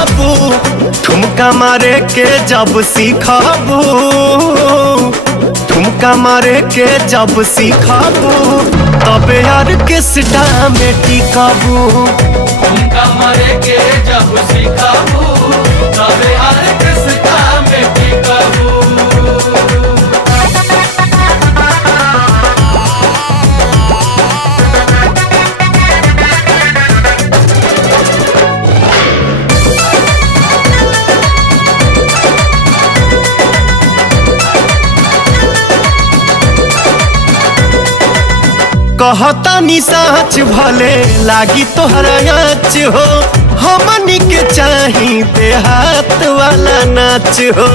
सीखबू, ठुमका मारे के जब सीखबू, ठुमका मारे के जब सीखबू, तबे ऑर्केस्ट्रा में टिकबू। ठुमका मारे के जब सीखबू, तबे ऑर्केस्ट्रा में टिकबू। कहता नि साच भले लागी तोहरा आँच हो, हमनी के चाही देहात वाला नाच हो।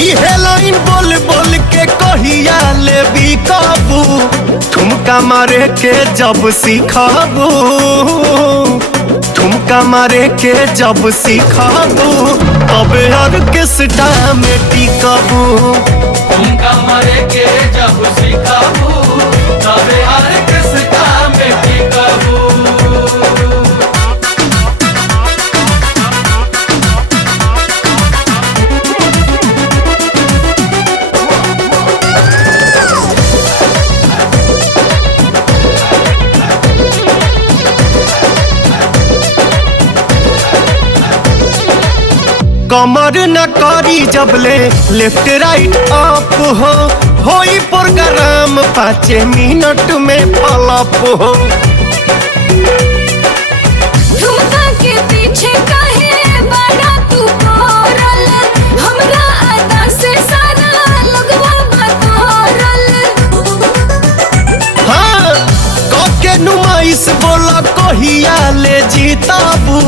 इहे लाइन बोल बोल के कहिया ले भी काबू, ठुमका मारे के जब सीखबू, ठुमका मारे के जब सीखबू, तबे ऑर्केस्ट्रा में टिकबू। ठुमका मारे के जब सीखबू, तबे ऑर्केस्ट्रा में टिकबू। कमर न करी जबले लेफ्ट राइट अप हो, होई प्रोग्राम 5 मिनट में पलप हो। ठुमका के पीछे काहे बड़ा तू पड़ल, हमरा अदा से सारा लगवा बतौरल। हाँ के नुमाइश बोला कहिया ले जीताबू,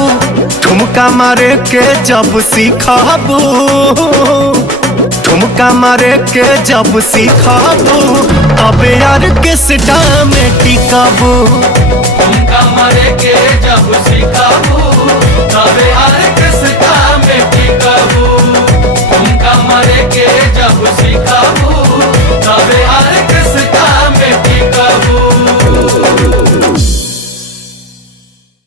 ठुमका मारे के जब सीखबू, ठुमका मारे के जब सीखबू, तबे ऑर्केस्ट्रा में टिकबू। ठुमका मारे के जब सीखबू, तबे